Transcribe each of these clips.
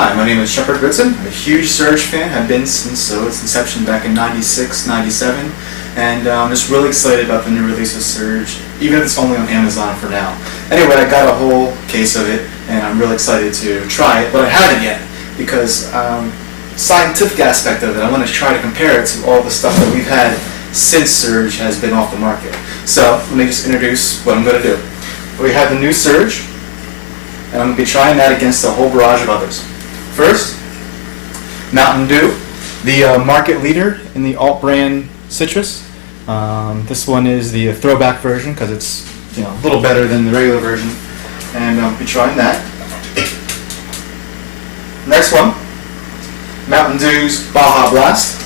Hi, my name is Shepard Ritson. I'm a huge Surge fan. I've been since its inception back in '96, '97, and I'm just really excited about the new release of Surge, even if it's only on Amazon for now. Anyway, I got a whole case of it, and I'm really excited to try it, but I haven't yet because scientific aspect of it, I want to try to compare it to all the stuff that we've had since Surge has been off the market. So let me just introduce what I'm going to do. We have the new Surge, and I'm going to be trying that against a whole barrage of others. First, Mountain Dew, the market leader in the alt brand citrus. This one is the throwback version because it's a little better than the regular version, and I'll be trying that. Next one, Mountain Dew's Baja Blast.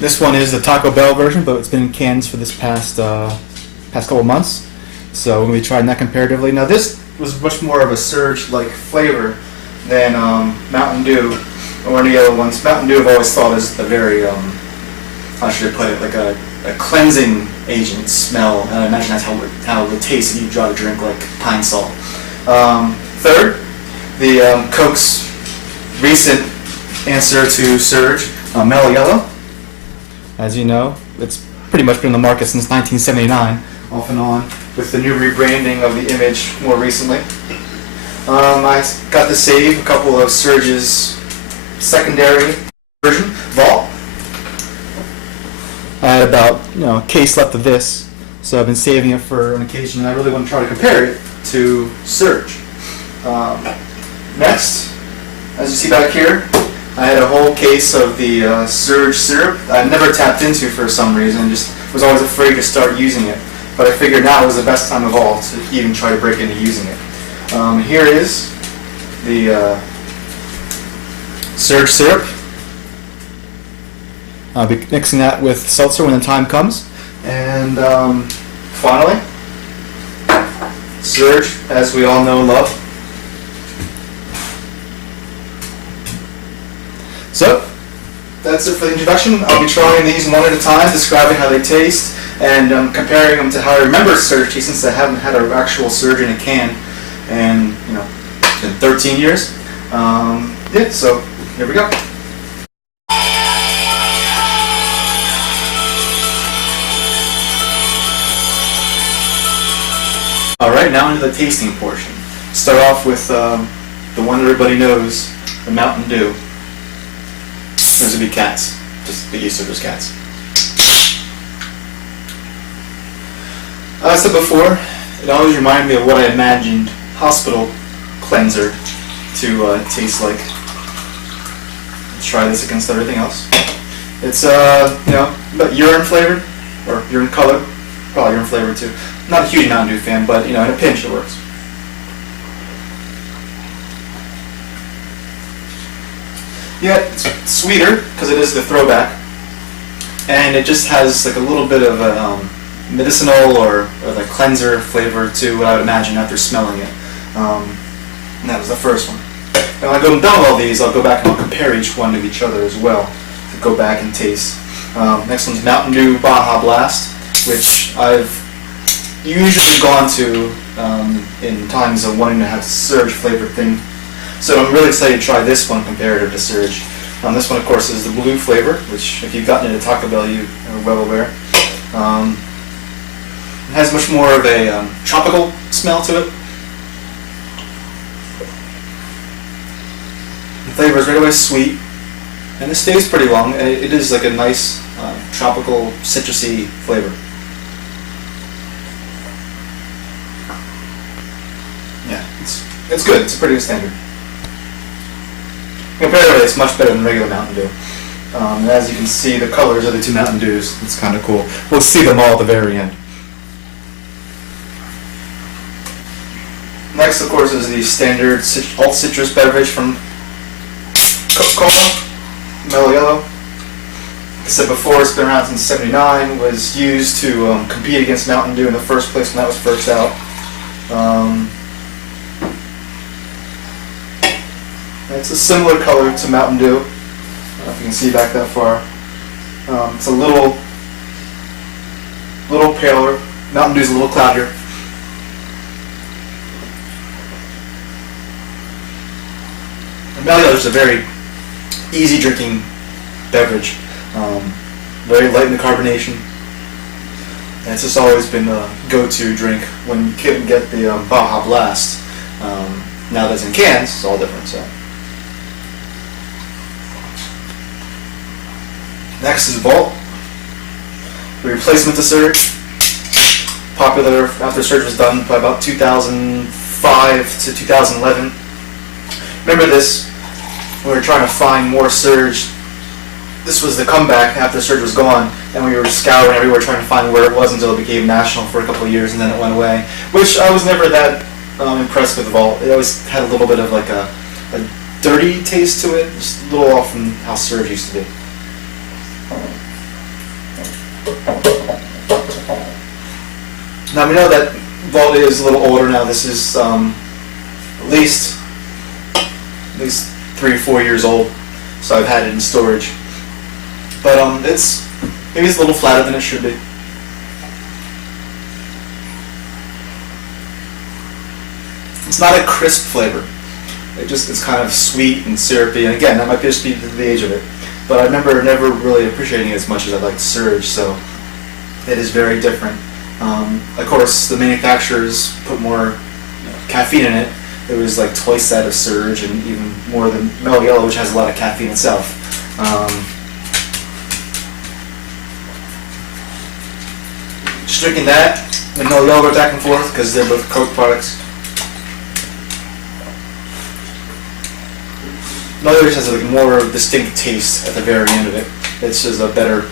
This one is the Taco Bell version, but it's been in cans for this past couple months, so we're going to be trying that comparatively. Now this was much more of a Surge-like flavor than Mountain Dew or any other ones. Mountain Dew I've always thought is a very, how should I put it, like a cleansing agent smell, and I imagine that's how it would taste if you draw a drink like pine salt. Third, the Coke's recent answer to Surge, Mello Yello. As you know, it's pretty much been on the market since 1979, off and on, with the new rebranding of the image more recently. I got to save a couple of Surge's secondary version, Vault. I had about a case left of this, so I've been saving it for an occasion, and I really want to try to compare it to Surge. Next, as you see back here, I had a whole case of the Surge syrup I've never tapped into for some reason, just was always afraid to start using it. But I figured now was the best time of all to even try to break into using it. Here is the Surge syrup. I'll be mixing that with seltzer when the time comes. And finally, Surge, as we all know and love. So, that's it for the introduction. I'll be trying these one at a time, describing how they taste, and comparing them to how I remember Surge, since I haven't had an actual Surge in a can, and it's been 13 years. Yeah, so here we go. Alright, now into the tasting portion. Start off with the one everybody knows, the Mountain Dew. Those would be cats. Just get used to those cats. As I said before, it always reminded me of what I imagined hospital cleanser to taste like. Let's try this against everything else. It's but urine flavored, or urine colored, probably urine flavored too. Not a huge Mountain Dew fan, but in a pinch it works. Yeah, it's sweeter because it is the throwback, and it just has like a little bit of a medicinal or like cleanser flavor to what I would imagine after smelling it. And that was the first one. And when I go done with all these, I'll go back and I'll compare each one to each other as well to go back and taste. Next one's Mountain Dew Baja Blast, which I've usually gone to in times of wanting to have Surge flavored thing. So I'm really excited to try this one comparative to Surge. This one, of course, is the blue flavor, which if you've gotten into Taco Bell, you are well aware. It has much more of a tropical smell to it. The flavor is right away sweet, and it stays pretty long. It is like a nice tropical citrusy flavor. Yeah, it's good. It's a pretty good standard. Comparatively, it's much better than regular Mountain Dew. And as you can see, the colors of the two Mountain Dews, it's kind of cool. We'll see them all at the very end. Next, of course, is the standard alt citrus beverage from Coca-Cola, Mello Yello. Like I said before, it's been around since '79. Was used to compete against Mountain Dew in the first place when that was first out. It's a similar color to Mountain Dew. I don't know if you can see back that far. It's a little paler. Mountain Dew's a little cloudier. Mello is a very easy drinking beverage, very light in the carbonation. And it's just always been a go-to drink when you couldn't get the Baja Blast. Now that it's in cans, it's all different. So next is Vault, the replacement to Surge. Popular after Surge was done by about 2005 to 2011. Remember this? We were trying to find more Surge. This was the comeback after Surge was gone, and we were scouring everywhere trying to find where it was until it became national for a couple of years, and then it went away. Which I was never that impressed with Vault. It always had a little bit of like a dirty taste to it, just a little off from how Surge used to be. Now we know that Vault is a little older now. This is at least 3 or 4 years old, so I've had it in storage. But maybe it's a little flatter than it should be. It's not a crisp flavor. It's kind of sweet and syrupy, and again, that might just be the age of it. But I remember never really appreciating it as much as I liked Surge, so it is very different. Of course, the manufacturers put more caffeine in it. It was like twice that of Surge, and even more than Mello Yello, which has a lot of caffeine itself. Just drinking that and Mello Yello back and forth because they're both Coke products. Mello Yello has a more distinct taste at the very end of it. It's just a better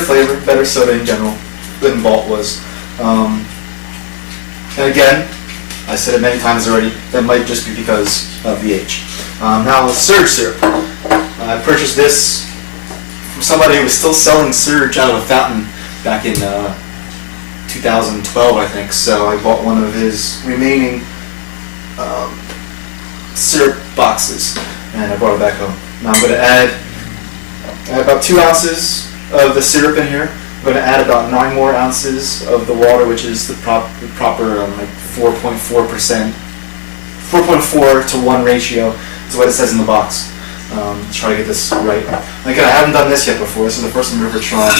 flavor, better soda in general than Vault was. And again, I said it many times already, that might just be because of the age. Now, Surge syrup. I purchased this from somebody who was still selling Surge out of a fountain back in 2012, I think. So I bought one of his remaining syrup boxes, and I brought it back home. Now I'm going to add about 2 ounces of the syrup in here. I'm going to add about 9 more ounces of the water, which is the proper like 4.4%, 4.4 to 1 ratio is what it says in the box. Let's try to get this right. Again, I haven't done this yet before. This is the first time I've ever tried.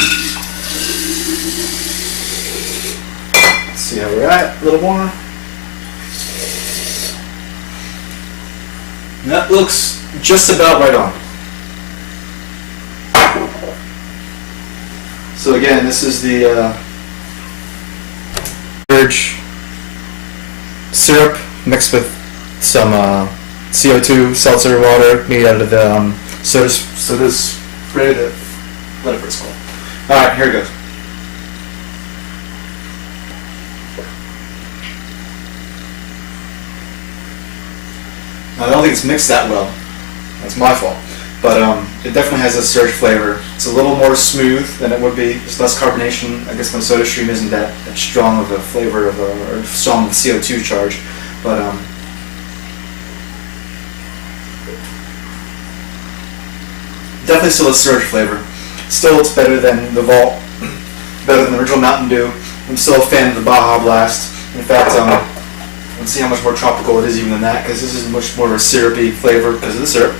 Let's see how we're at. A little more. And that looks just about right on. So again, this is the Surge syrup mixed with some CO2 seltzer water made out of the soda's ready to whatever it's called. Alright, here it goes. Now, I don't think it's mixed that well. That's my fault. But it definitely has a Surge flavor. It's a little more smooth than it would be. There's less carbonation. I guess my soda stream isn't that strong of a flavor of or strong CO2 charge. But definitely still a Surge flavor. Still, it's better than the Vault, better than the original Mountain Dew. I'm still a fan of the Baja Blast. In fact, let's see how much more tropical it is even than that, because this is much more of a syrupy flavor because of the syrup.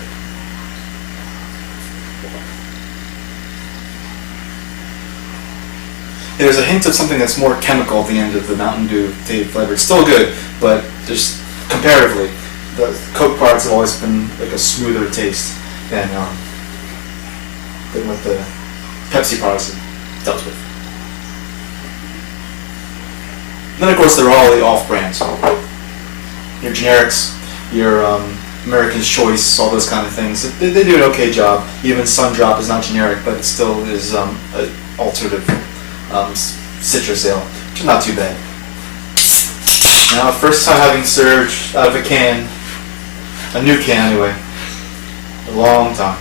There's a hint of something that's more chemical at the end of the Mountain Dew flavor. It's still good, but just comparatively, the Coke products have always been like a smoother taste than what the Pepsi products have dealt with. Then of course there are all the off-brands. Your generics, your American's Choice, all those kind of things. They do an okay job. Even Sundrop is not generic, but it still is an alternative citrus ale, which is not too bad. Now, first time having Surge out of a can, a new can anyway, a long time.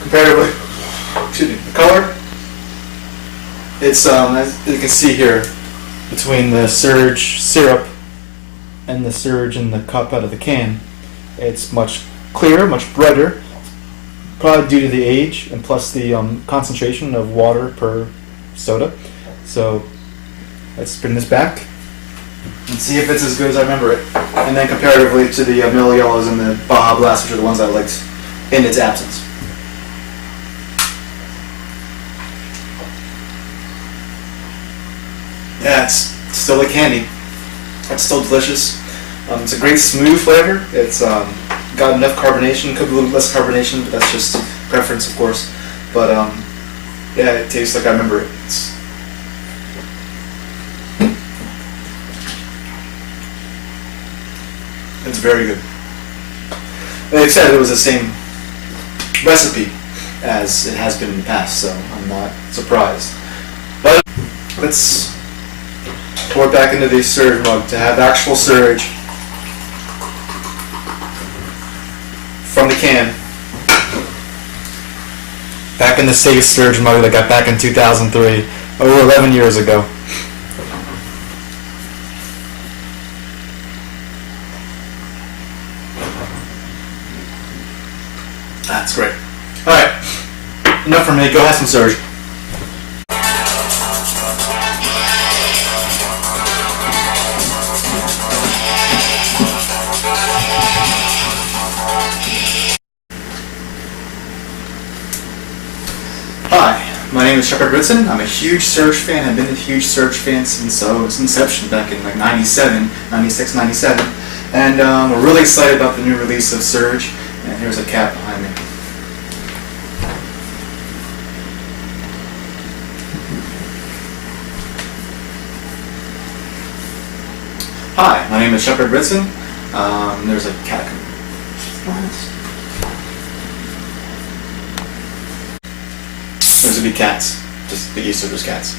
Comparatively, excuse me, the color, it's as you can see here, between the Surge syrup and the Surge in the cup out of the can, it's much clearer, much brighter, probably due to the age and plus the concentration of water per soda. So let's bring this back. and see if it's as good as I remember it. And then comparatively to the Mello Yellows and the Baja Blast, which are the ones I liked in its absence. Yeah, it's still a candy. It's still delicious. It's a great smooth flavor. It's got enough carbonation. Could be a little less carbonation, but that's just preference, of course. But yeah, it tastes like I remember it. It's very good. They said it was the same recipe as it has been in the past, so I'm not surprised. But let's pour it back into the surge mug to have actual surge from the can. Back in the safe surge mug that I got back in 2003, over 11 years ago. That's great. Alright, enough from me. Go have some surge. Hi, my name is Shepard Ritson. I'm a huge Surge fan. I've been a huge Surge fan since its inception back in like 97, 96, 97. And we're really excited about the new release of Surge. And here's a cap behind me. Hi, my name is Shepard Ritson. There's a cat. There's gonna be cats. Just the East, there's cats.